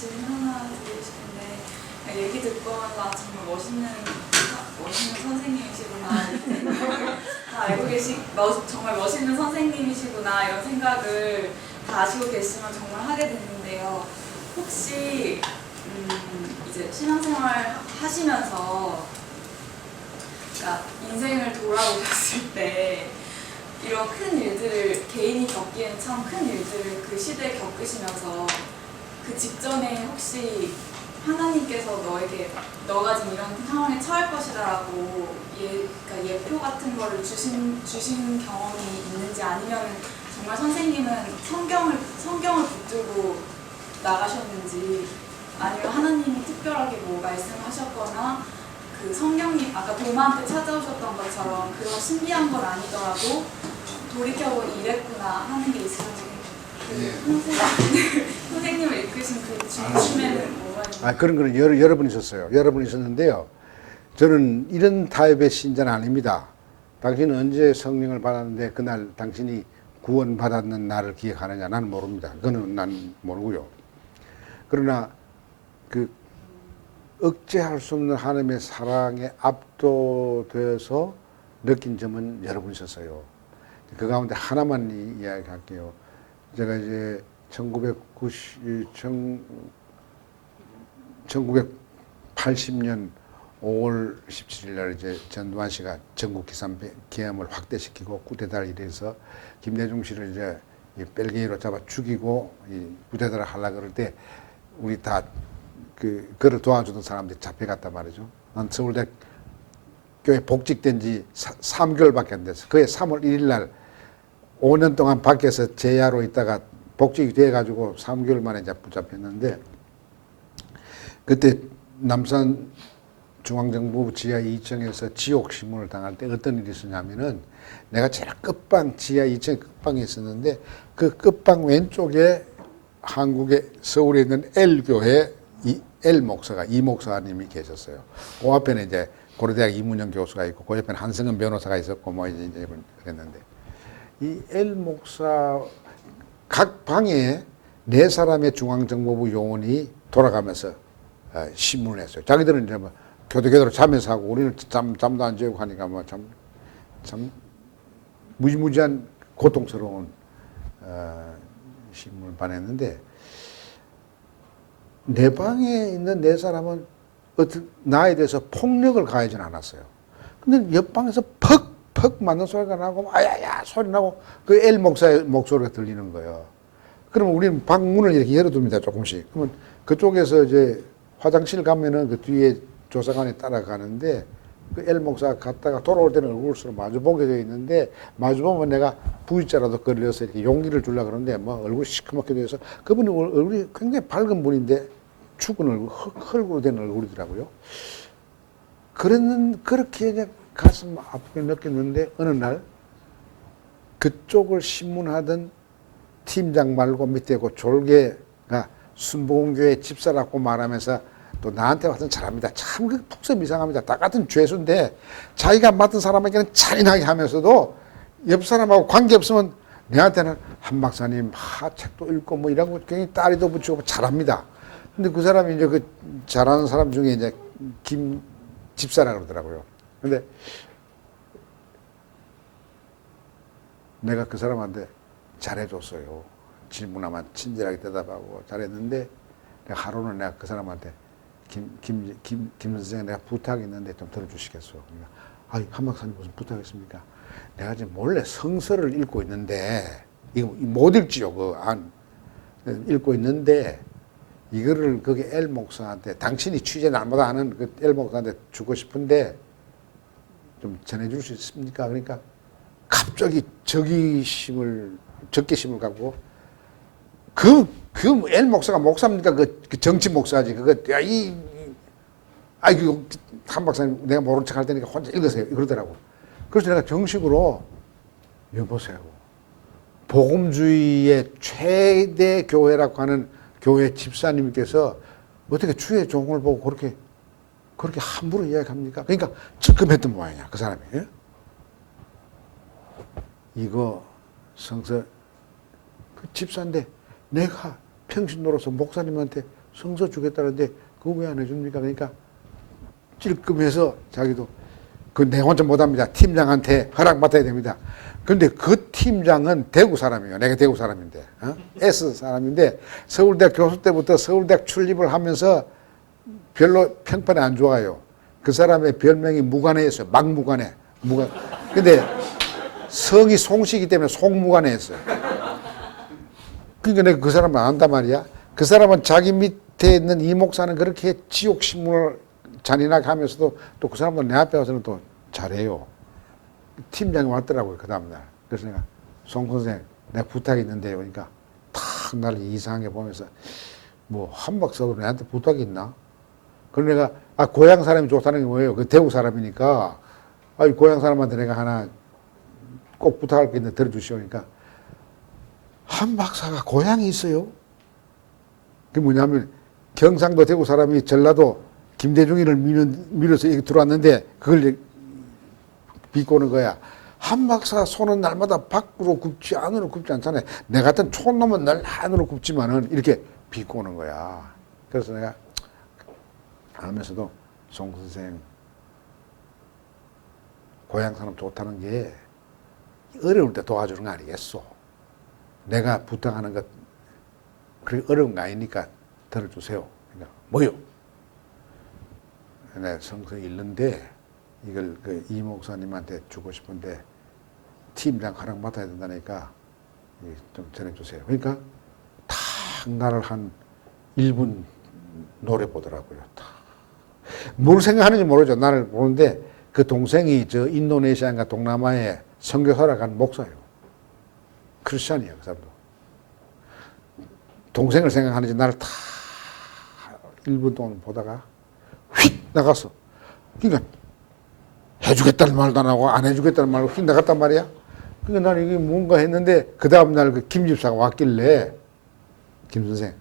아, 어, 질문 하나 드리고 싶은데 얘기 듣고 아 정말 멋있는 멋있는 선생님이시구나 다 알고 계시 멋, 정말 멋있는 선생님이시구나 이런 생각을 다 아시고 계시면 정말 하게 됐는데요. 혹시 음, 이제 신앙생활 하시면서 그러니까 인생을 돌아보셨을 때 이런 큰 일들을 개인이 겪기에는 참큰 일들을 그 시대에 겪으시면서 그 직전에 혹시 하나님께서 너에게 너가 지금 이런 상황에 처할 것이다라고 예, 그러니까 예표 같은 거를 주신 주신 경험이 있는지 아니면 정말 선생님은 성경을 성경을 붙들고 나가셨는지 아니면 하나님이 특별하게 뭐 말씀하셨거나 그 성령님 아까 도마한테 찾아오셨던 것처럼 그런 신비한 건 아니더라도 돌이켜보니 이랬구나 하는 게 예. 선생님, 선생님을 이끄신 그 중심에는 뭐가 있나요? 아, 그런 거는 여러, 여러 분 있었어요. 여러 분 있었는데요. 저는 이런 타입의 신자는 아닙니다. 당신은 언제 성령을 받았는데 그날 당신이 구원받았는 날을 기억하느냐? 나는 모릅니다. 그거는 난 모르고요. 그러나 그 억제할 수 없는 하나님의 사랑에 압도되어서 느낀 점은 여러 분 있었어요. 그 가운데 하나만 이- 이야기할게요. 제가 이제 1990, 1980년 5월 17일 날 이제 전두환 씨가 전국 기산 계엄을 확대시키고 쿠데타를 일해서 김대중 씨를 이제 이 벨기에로 잡아 죽이고 이 쿠데타를 하려 그럴 때 우리 다 그 그를 도와주던 사람들이 잡혀갔단 말이죠. 난 서울대 교회 복직된 지 3개월밖에 안 됐어. 그해 3월 1일 날 5년 동안 밖에서 제야로 있다가 복직이 돼가지고 3개월 만에 이제 붙잡혔는데 그때 남산 중앙정부 지하 2층에서 지옥 신문을 당할 때 어떤 일이 있었냐면은 내가 제일 끝방 지하 2층 끝방에 있었는데 그 끝방 왼쪽에 한국의 서울에 있는 L 교회 이 L 목사가 이 목사님이 계셨어요. 그 앞에는 이제 고려대학 이문영 교수가 있고 그 옆에는 한승은 변호사가 있었고 뭐 이제 그랬는데 이 L 목사 각 방에 네 사람의 중앙정보부 요원이 돌아가면서 어, 신문을 했어요. 자기들은 이제 뭐 교도교도로 자면서 하고 우리는 잠, 잠도 안 재우고 하니까 뭐 참, 참 무지무지한 고통스러운 어, 신문을 보냈는데 내 방에 있는 네 사람은 나에 대해서 폭력을 가하지는 않았어요. 근데 옆방에서 퍽 퍽 맞는 소리가 나고 아야야 소리 나고 그 엘 목사의 목소리가 들리는 거예요. 그러면 우리는 방문을 이렇게 열어둡니다 조금씩. 그러면 그쪽에서 이제 화장실 가면은 그 뒤에 조사관이 따라가는데 그 엘 목사가 갔다가 돌아올 때는 얼굴 서로 마주보게 되어 있는데 마주보면 내가 V자라도 걸려서 이렇게 용기를 주려 그러는데 뭐 얼굴이 시커멓게 돼서 그분이 얼- 얼굴이 굉장히 밝은 분인데 죽은 얼굴, 흙, 흙으로 된 얼굴이더라고요. 그랬는, 그렇게 가슴 아프게 느꼈는데 어느 날 그쪽을 신문하던 팀장 말고 밑에 그 졸개가 순복음교회 집사라고 말하면서 또 나한테 와서는 잘합니다. 참그 폭설 이상합니다. 다 같은 죄수인데 자기가 맡은 사람에게는 잔인하게 하면서도 옆 사람하고 관계 없으면 내한테는 한 박사님 하 책도 읽고 뭐 이런 거 굉장히 딸이도 붙이고 뭐 잘합니다. 근데 그 사람이 이제 그 잘하는 사람 중에 이제 김 집사라 그러더라고요. 근데 내가 그 사람한테 잘해줬어요. 질문하면 친절하게 대답하고 잘했는데 내가 하루는 내가 그 사람한테 김, 김, 김, 김 선생 내가 부탁이 있는데 좀 들어주시겠어. 그러니까 아이, 한 박사님 무슨 부탁이 있습니까? 내가 지금 몰래 성서를 읽고 있는데 이거 못 읽지요. 그 안. 읽고 있는데 이거를 거기 엘 목사한테 당신이 취재 날마다 하는 그엘 목사한테 주고 싶은데 좀 전해줄 수 있습니까? 그러니까 갑자기 적의심을 적개심을 갖고 그 그엘 목사가 목사입니까? 그, 그 정치 목사지. 그거 야이 아이 그한 박사님 내가 모른 척 할 테니까 혼자 읽으세요. 그러더라고. 그래서 내가 정식으로 여보세요. 복음주의의 최대 교회라고 하는 교회 집사님께서 어떻게 주의 종을 보고 그렇게 그렇게 함부로 이야기합니까? 그러니까 적금했던 모양이야 그 사람이. 예? 이거 성서 그 집사인데 내가 평신도로서 목사님한테 성서 주겠다는데 그거 왜 안 해줍니까? 그러니까 찔끔해서 자기도 그내 혼자 못합니다. 팀장한테 허락 받아야 됩니다. 근데 그 팀장은 대구 사람이에요. 내가 대구 사람인데, 어? S 사람인데 서울대학 교수 때부터 서울대학 출입을 하면서 별로 평판이 안 좋아요. 그 사람의 별명이 무관해였어요. 막무관해. 무관. 근데 성이 송씨이기 때문에 송무관해였어요. 그러니까 내가 그 사람을 안단 말이야. 그 사람은 자기 밑에 있는 이 목사는 그렇게 지옥 신문을 잔인하게 하면서도 또 그 사람은 내 앞에 와서는 또 잘해요. 팀장이 왔더라고요 그 다음날. 그래서 내가 송 선생 내가 부탁이 있는데요. 그러니까 탁 나를 이상하게 보면서 뭐 한박사로 내한테 부탁이 있나? 그럼 내가 아 고향 사람이 좋다는 게 뭐예요? 그 대구 사람이니까 아 고향 사람한테 내가 하나 꼭 부탁할 게 있는데 들어주시오. 그러니까 한 박사가 고향이 있어요. 그게 뭐냐면 경상도 대구 사람이 전라도 김대중이를 미는, 밀어서 여기 들어왔는데 그걸 비꼬는 거야. 한 박사 손은 날마다 밖으로 굽지 안으로 굽지 않잖아요. 내 같은 촌놈은 늘 안으로 굽지만은 이렇게 비꼬는 거야. 그래서 내가 하면서도 송 선생 고향 사람 좋다는 게 어려울 때 도와주는 거 아니겠소. 내가 부탁하는 것 그렇게 어려운 거 아니니까 들어주세요. 그러니까 뭐요? 내 성서 읽는데 이걸 그 이 목사님한테 주고 싶은데 팀장 허락 맡아야 된다니까 이좀 전해주세요. 그러니까 탁 나를 한 1분 노래 보더라고요. 탁. 뭘 생각하는지 모르죠. 나를 보는데 그 동생이 저 인도네시아인가 동남아에 선교사라 간 목사예요. 크리스찬이에요, 그 사람도. 동생을 생각하는지 나를 다 1분 동안 보다가 휙 나갔어. 그러니까 해주겠다는 말도 안 하고 안 해주겠다는 말로 휙 나갔단 말이야. 그러니까 나는 이게 뭔가 했는데 그 다음날 그 김 집사가 왔길래 김 선생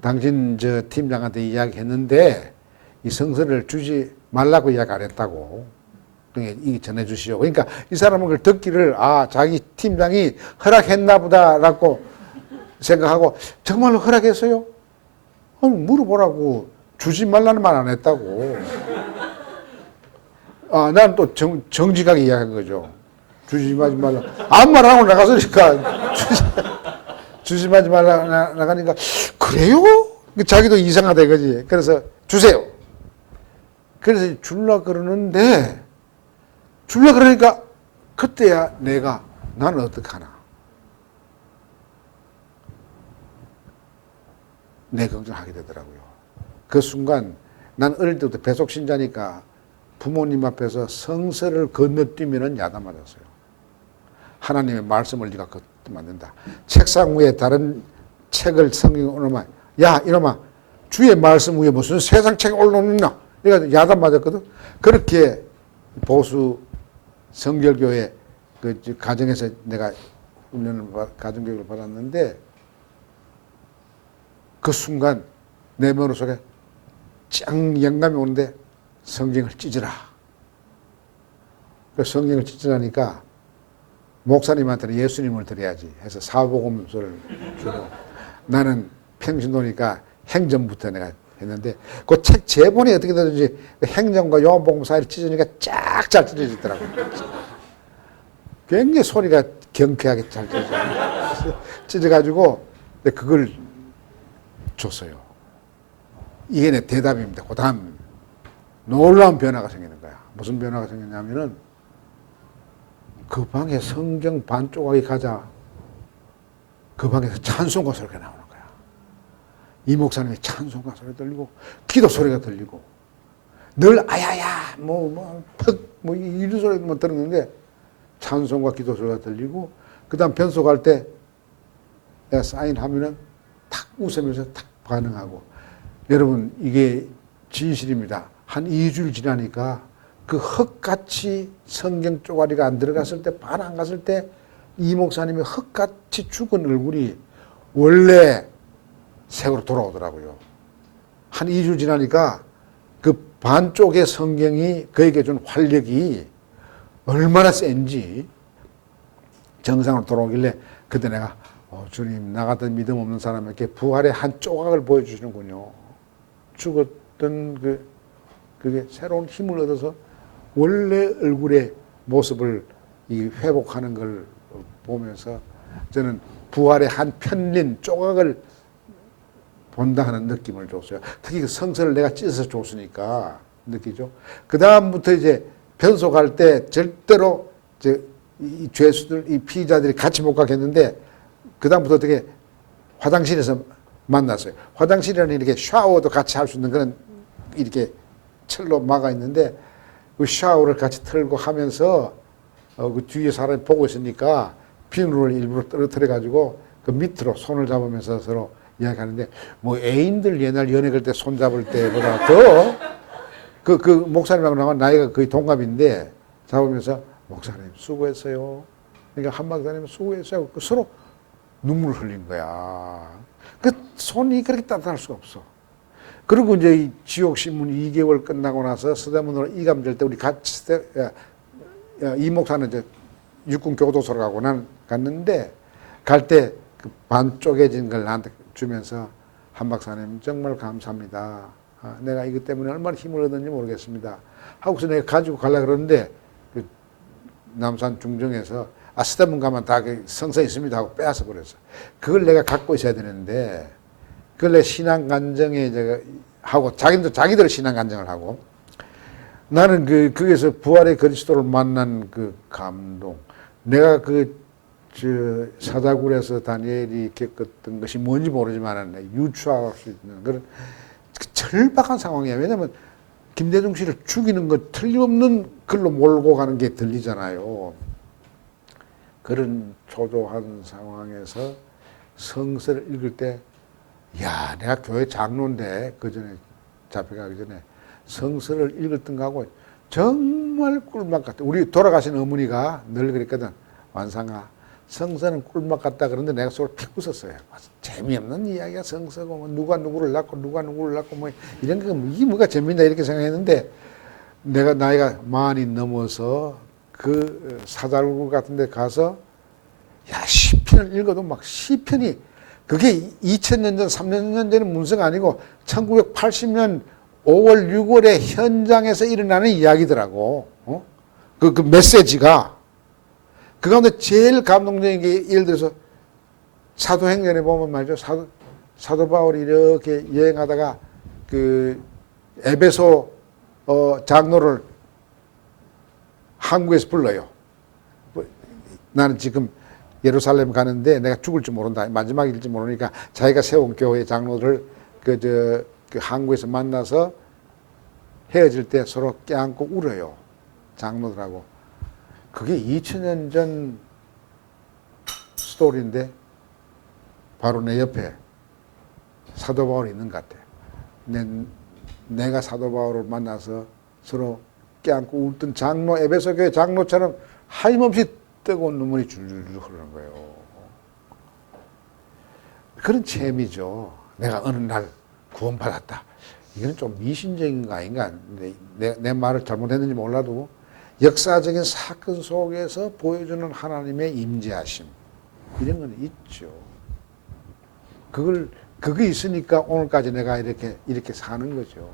당신 저 팀장한테 이야기했는데 이 성서를 주지 말라고 이야기 안 했다고. 이 전해 주시오. 그러니까 이 사람은 그걸 듣기를 아 자기 팀장이 허락했나 보다라고 생각하고 정말로 허락했어요? 물어보라고 주지 말라는 말 안 했다고. 아, 나는 또 정, 정직하게 이야기한 거죠. 주지 마지 말라. 아무 말안 하고 나가서니까 주지, 주지 마지 말라 나- 나가니까 그래요? 자기도 이상하다 이거지. 그래서 주세요. 그래서 줄라 그러는데 줄라 그러니까 그때야 내가 나는 어떡하나. 내 걱정하게 되더라고요. 그 순간 난 어릴 때부터 배속 신자니까 부모님 앞에서 성서를 건너뛰면은 야단 맞았어요. 하나님의 말씀을 네가 건너뛰면 안 된다. 책상 위에 다른 책을 성경에 올려놓으면 야 이놈아 주의 말씀 위에 무슨 세상 책이 올라오느냐 내가 야단 맞았거든. 그렇게 보수 성결교회 그 가정에서 내가 훈련을 받- 가정교육을 받았는데 그 순간 내 머릿속에 짱 영감이 오는데 성경을 찢으라. 그 성경을 찢으라니까 목사님한테는 예수님을 드려야지 해서 사복음서를 주고 나는 평신도니까 행전부터 내가 했는데 그 책 제본이 어떻게 되든지 그 행전과 요한복음 사이를 찢으니까 쫙 잘 찢어지더라고요. 굉장히 소리가 경쾌하게 잘 찢어져. 찢어가지고 그걸 줬어요. 이게 내 대답입니다. 그 다음 놀라운 변화가 생기는 거야. 무슨 변화가 생겼냐면은 그 방에 성경 반 조각이 가자. 그 방에서 찬송가 소리가 나오는. 이 목사님의 찬송가 소리 들리고 기도 소리가 들리고 늘 아야야 뭐뭐퍽뭐 이런 소리만 들었는데 찬송과 기도 소리가 들리고 그다음 변속할 때 내가 사인하면은 탁 웃으면서 탁 반응하고 여러분 이게 진실입니다. 한 2주일 지나니까 그 흙같이 성경 쪼가리가 안 들어갔을 때 반 안 갔을 때 이 목사님의 흙같이 죽은 얼굴이 원래 색으로 돌아오더라고요. 한 2주 지나니까 그 반쪽의 성경이 그에게 준 활력이 얼마나 센지 정상으로 돌아오길래 그때 내가 어, 주님 나 같은 믿음 없는 사람에게 부활의 한 조각을 보여주시는군요. 죽었던 그 그게 새로운 힘을 얻어서 원래 얼굴의 모습을 이 회복하는 걸 보면서 저는 부활의 한 편린 조각을 본다 하는 느낌을 줬어요. 특히 그 성서를 내가 찢어서 줬으니까 느끼죠. 그 다음부터 이제 변속할 때 절대로 이제 이 죄수들, 이 피의자들이 같이 못 가겠는데 그 다음부터 어떻게 화장실에서 만났어요. 화장실에는 이렇게 샤워도 같이 할 수 있는 그런 이렇게 철로 막아 있는데 그 샤워를 같이 틀고 하면서 어, 그 뒤에 사람이 보고 있으니까 비누를 일부러 떨어뜨려 가지고 그 밑으로 손을 잡으면서 서로 이야기하는데 뭐 애인들 옛날 연애 그럴 때손 잡을 때보다 더 그, 그 목사님하고 나가 나이가 거의 동갑인데 잡으면서 목사님 수고했어요. 그러니까 한 목사님 수고했어요. 그 서로 눈물 흘린 거야. 그 손이 그렇게 따뜻할 수가 없어. 그리고 이제 이 지옥 신문 2개월 끝나고 나서 서대문으로 이감될 때 우리 같이 이 목사는 이제 육군 교도소로 가고 난 갔는데 갈 때 그반 쪼개진 걸 나한테 주면서 한 박사님 정말 감사합니다. 아, 내가 이것 때문에 얼마나 힘을 얻었는지 모르겠습니다. 하고서 내가 가지고 가려 그러는데 그 남산 중정에서 아 가면 다그 성서 있습니다 하고 빼앗아 버렸어. 그걸 내가 갖고 있어야 되는데 그걸 내 신앙 간증에 제가 하고 자기도 자기들 신앙 간증을 하고 나는 그 거기서 부활의 그리스도를 만난 그 감동. 내가 그 저 사자굴에서 다니엘이 겪었던 것이 뭔지 모르지만 유추할 수 있는 그런 그 절박한 상황이야. 왜냐하면 김대중 씨를 죽이는 것 틀림없는 글로 몰고 가는 게 들리잖아요. 그런 초조한 상황에서 성서를 읽을 때, 야, 내가 교회 장로인데 그 전에 잡혀가기 전에 성서를 읽었던 거하고 정말 꿀맛 같아. 우리 돌아가신 어머니가 늘 그랬거든. 완상아, 성서는 꿀맛 같다 그런데 내가 속으로 픽 웃었어요. 재미없는 이야기가 성서고 뭐 누가 누구를 낳고 누가 누구를 낳고 뭐 이런 게 뭐, 이게 뭐가 재밌나 이렇게 생각했는데 내가 나이가 많이 넘어서 그 사달굴 같은 데 가서 야 시편을 읽어도 막 시편이 그게 2000년 전 3년 전의 문서가 아니고 1980년 5월 6월에 현장에서 일어나는 이야기더라고 어? 그, 그 메시지가 그 가운데 제일 감동적인 게 예를 들어서 사도행전에 보면 말이죠 사도, 사도 바울이 이렇게 여행하다가 그 에베소 어, 장로를 한국에서 불러요. 뭐, 나는 지금 예루살렘 가는데 내가 죽을지 모른다. 마지막일지 모르니까 자기가 세운 교회 장로를 그, 저, 그 한국에서 만나서 헤어질 때 서로 껴안고 울어요. 장로들하고. 그게 2000년 전 스토리인데 바로 내 옆에 사도 바울이 있는 것 같아. 내, 내가 사도 바울을 만나서 서로 껴안고 울던 장로 에베소 교회 장로처럼 하임없이 뜨거운 눈물이 줄줄 흐르는 거예요. 그런 재미죠. 내가 어느 날 구원받았다. 이건 좀 미신적인 거 아닌가? 내, 내, 내 말을 잘못했는지 몰라도 역사적인 사건 속에서 보여주는 하나님의 임재하심 이런 건 있죠. 그걸 그게 있으니까 오늘까지 내가 이렇게 이렇게 사는 거죠.